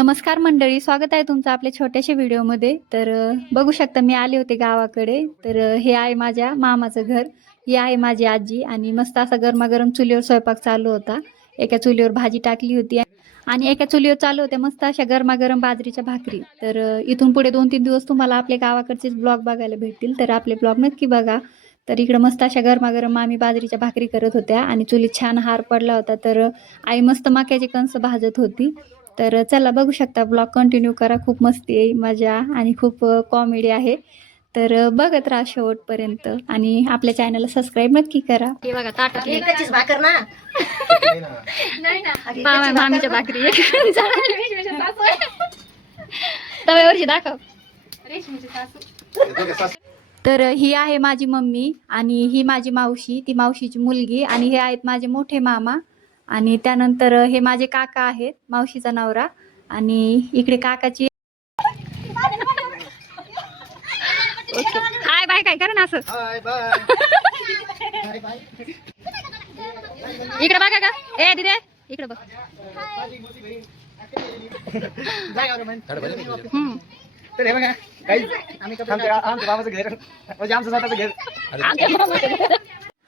नमस्कार मंडळी, स्वागत आहे तुमचं आपल्या छोट्याशा व्हिडिओमध्ये. तर बघू शकता मी आले होते गावाकडे. तर हे आहे माझ्या मामाचं घर, ही आहे माझी आजी आणि मस्त असा गरमागरम चुलीवर स्वयंपाक चालू होता. एका चुलीवर भाजी टाकली होती आणि एका चुलीवर चालू होत्या मस्त अशा गरमागरम बाजरीच्या भाकरी. तर इथून पुढे 2-3 दिवस तुम्हाला आपल्या गावाकडचेच ब्लॉग बघायला भेटतील, तर आपले ब्लॉग नक्की बघा. तर इकडे मस्त अशा गरमागरम मामी बाजरीच्या भाकरी करत होत्या आणि चुलीत छान हार पडला होता. तर आई मस्त मक्याची कणसं भाजत होती. तर चला बघू शकता, ब्लॉग कंटिन्यू करा. खूप मस्ती आहे, मजा आणि खूप कॉमेडी आहे. तर बघत राहा शेवटपर्यंत आणि आपल्या चॅनलला सबस्क्राईब नक्की करा. हे बघा ताटातली एकच भाकर ना. मामीच्या भाकरी तव्यावरची दाखव. तर ही आहे माझी मम्मी आणि ही माझी मावशी, ती मावशीची मुलगी आणि हे आहेत माझे मोठे मामा. आणि त्यानंतर हे माझे काका आहेत, मावशीचा नवरा. आणि इकडे काकाची हाय बाय काय करा ना असं. इकडे बघा का ए दिदे, इकडे बघ. तर हे बघा काही आमच्या बाबाचं घर म्हणजे आमचं स्वतःचं घर.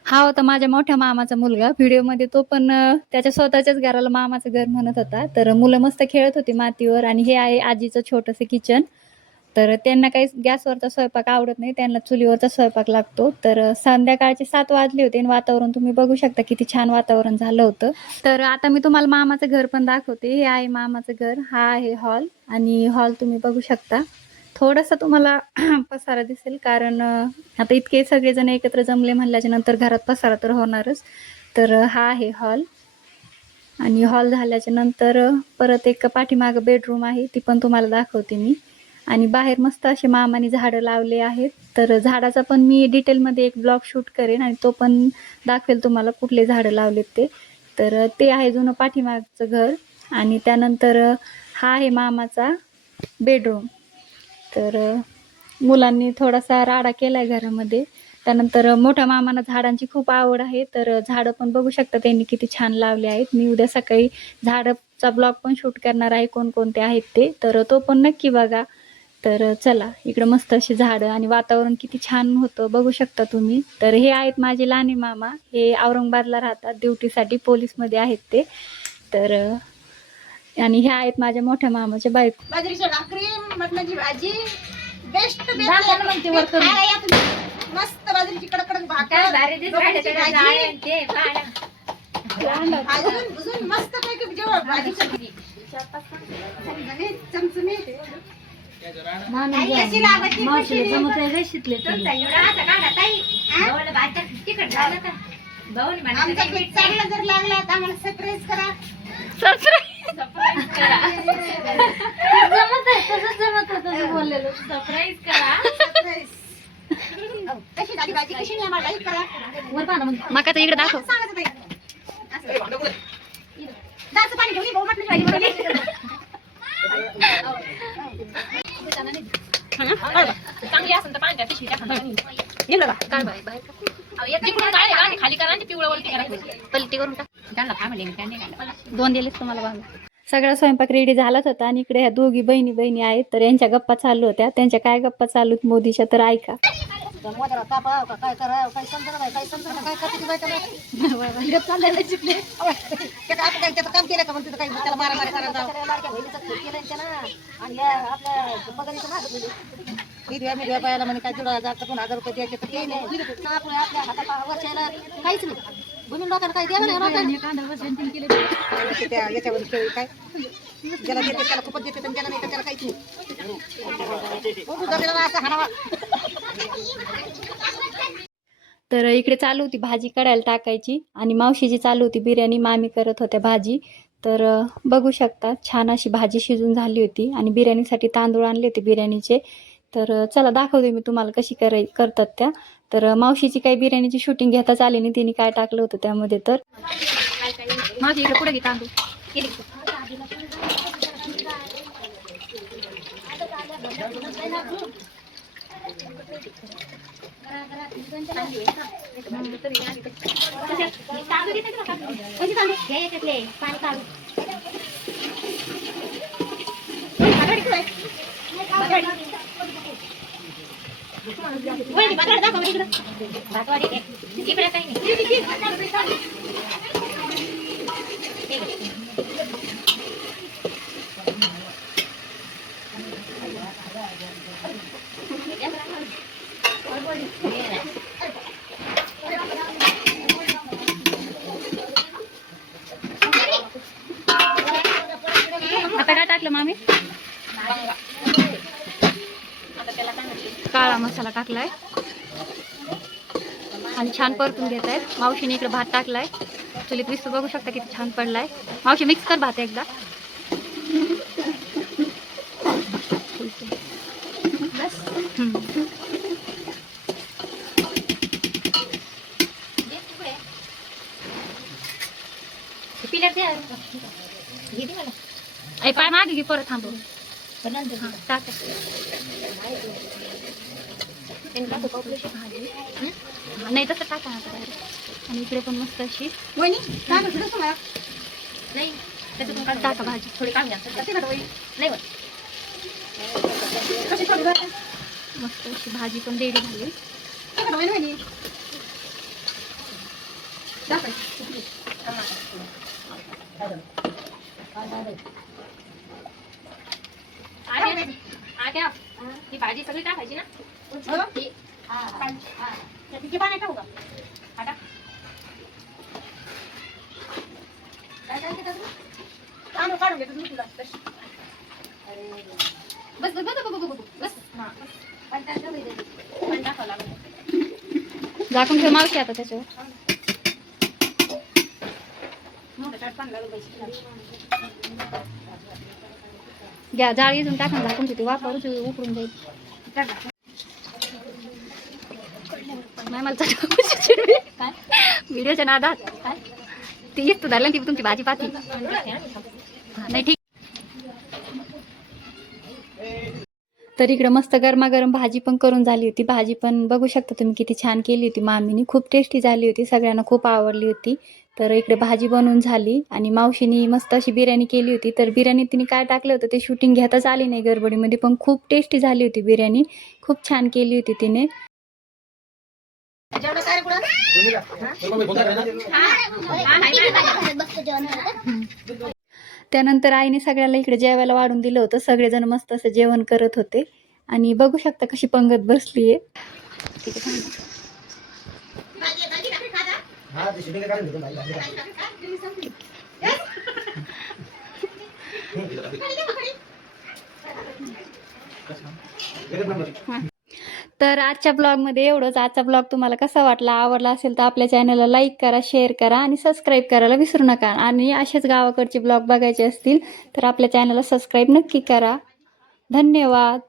हा होता माझ्या मोठ्या मामाचा मुलगा. व्हिडिओमध्ये तो पण त्याच्या स्वतःच्याच घराला मामाचं घर म्हणत होता. तर मुलं मस्त खेळत होती मातीवर. आणि हे आहे आजीचं छोटंसं किचन. तर त्यांना काही गॅसवरचा स्वयंपाक आवडत नाही, त्यांना चुलीवरचा स्वयंपाक लागतो. तर संध्याकाळचे 7 वाजले होते आणि वातावरण तुम्ही बघू शकता किती छान वातावरण झालं होतं. तर आता मी तुम्हाला मामाचं घर पण दाखवते. हे आहे मामाचं घर, हा आहे हॉल. आणि हॉल तुम्ही बघू शकता. थोडासा तुम्हाला पसारा दिसेल, कारण आता इतके सगळेजण एकत्र जमले म्हणल्याच्या नंतर घरात पसारा तर होणारच. तर हा आहे हॉल. आणि हॉल झाल्याच्या नंतर परत एक पाठीमागं बेडरूम आहे, ती पण तुम्हाला दाखवते मी. आणि बाहेर मस्त असे मामाने झाडं लावले आहेत. तर झाडाचा पण मी डिटेलमध्ये एक ब्लॉग शूट करेन आणि तो पण दाखवेल तुम्हाला कुठले झाडं लावलेत ते. तर ते आहे जुनं पाठीमागचं घर. आणि त्यानंतर हा आहे मामाचा बेडरूम. तर मुलांनी थोडासा राडा केला आहे घरामध्ये. त्यानंतर मोठ्या मामांना झाडांची खूप आवड आहे. तर झाडं पण बघू शकता त्यांनी किती छान लावले आहेत. मी उद्या सकाळी झाडाचा ब्लॉग पण शूट करणार आहे, कोणकोणते आहेत ते, तर तो पण नक्की बघा. तर चला, इकडं मस्त अशी झाडं आणि वातावरण किती छान होतं बघू शकता तुम्ही. तर हे आहेत माझे लहाने मामा, हे औरंगाबादला राहतात, ड्युटीसाठी पोलीसमध्ये आहेत ते. तर आणि ह्या आहेत माझ्या मोठ्या मामाच्या बायको. बाजरीची भाकरी, मटणाची भाजी, बेस्ट मस्त बाजरीची कडकडक भाकर, अजून मस्त पैकी जेवण भाजीचं चमचमीत. आमचा पीठ चांगला जर लागला तर आम्हाला सरप्राईज करा. सरप्राईज करा. कशी झाली भाजी, कशी नाही आम्हाला लाईक करा. मका इकडे दाखव. दाचं पाणी घेऊन भाऊ म्हटलं भाजी बनवली. चांगली असेल तर पाणी पिशवी खाली करा आणि पिवळं वरती करा. पलटी करून टाक. दोन दिलेच तुम्हाला बांधा. सगळा स्वयंपाक रेडी झालाच होता. आणि इकडे ह्या दोघी बहिणी आहेत, तर यांच्या गप्पा चालू होत्या. त्यांच्या काय गप्पा चालू मोदीच्या, तर ऐका. काय करा काय समजा काय समजा काय करते बायकाला काम केलं का म्हणते काही त्याला मारा मारा करायचा आणि आपल्या बघायचं ना पायाला म्हणे काय 1,500 रुपये द्यायचे तर ते नाही. आपल्या हातात वर्षाला काहीच नाही. गुन्हे लोकांना काय द्या याच्यावर काय ज्याला देते त्याला खूपच देते, ज्याला नाही त्याला काहीच नाही. असा हाणावा. तर इकडे चालू होती भाजी कढायला टाकायची आणि मावशीची चालू होती बिर्याणी. मामी करत होत्या भाजी. तर बघू शकता छान अशी भाजी शिजून झाली होती आणि बिर्याणीसाठी तांदूळ आणले होते बिर्याणीचे. तर चला दाखवते मी तुम्हाला कशी करतात त्या. तर मावशीची काही बिर्याणीची शूटिंग घेताच आली नाही, तिने काय टाकलं होतं त्यामध्ये. तर माझी इकडे पुढे घे तांदूळ. आता काय टाकलं मामी? काळा मसाला टाकलाय आणि छान परतून घेत आहेत. मावशीने इकडे भात टाकलाय. चुलीत विस्तू बघू शकता किती छान पडलाय. मावशी मिक्स कर भात एकदा. पाय मागे घे परत थांबव. टाक. नाही तसं टाका आता. आणि इकडे पण मस्त अशी टाका भाजी थोडी काम मस्त अशी भाजी पण रेडी झाली. ही भाजी सगळी टाकायची ना? बस बस बस झाकून ठेव मावशी आता त्याच्यावर. घ्या जाळी इथून टाकून झाकून ठेवते. वापर उकडून जाईल. व्हिडिओच्या नादात ती येत झालं ती तुमची भाजी पाती नाही ठीक. तर इकडं मस्त गरमागरम भाजी पण करून झाली होती. भाजी पण बघू शकता तुम्ही किती छान केली होती मामीनी. खूप टेस्टी झाली होती. सगळ्यांना खूप आवडली होती. तर इकडे भाजी बनवून झाली आणि मावशीनी मस्त अशी बिर्याणी केली होती. तर बिर्याणी तिने काय टाकलं होतं ते शूटिंग घेताच आली नाही गडबडीमध्ये, पण खूप टेस्टी झाली होती बिर्याणी. खूप छान केली होती तिने. त्यानंतर आईने सगळ्याला इकडे जेवायला वाढून दिलं होतं. सगळेजण मस्त असं जेवण करत होते आणि बघू शकता कशी पंगत बसलीये. तर आजच्या ब्लॉगमध्ये एवढंच. आजचा ब्लॉग तुम्हाला कसा वाटला? आवडला असेल तर आपल्या चॅनलला लाईक करा, शेअर करा आणि सबस्क्राईब करायला विसरू नका. आणि असेच गावाकडचे ब्लॉग बघायचे असतील तर आपल्या चॅनलला सबस्क्राईब नक्की करा. धन्यवाद.